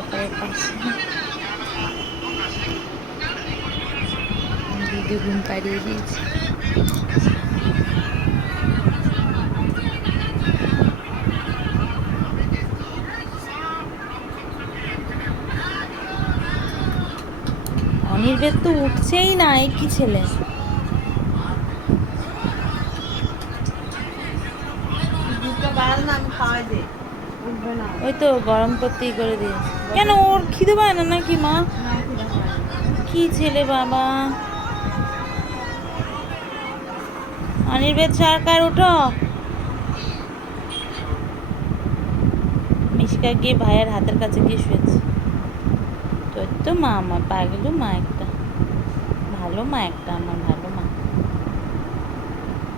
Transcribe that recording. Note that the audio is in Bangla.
ওপরের পাশে। দিদি ঘুম পাড়িয়ে দিয়েছে। অনির্বেদ তো উঠছেই না এ কি ছেলে? দুধটা বাড়াল ওই তো গরম করতেই করে দিয়ে কেন ওর খিদে পায় না নাকি মা। কি ছেলে বাবা। অনির্বেদ সরকার, উঠো। মিশকা গিয়ে ভাইয়ের হাতের কাছে গিয়ে শুয়েছে। তোর তো মা আমার পাগলু মা একটা। ভালো মা একটা আমার ভালো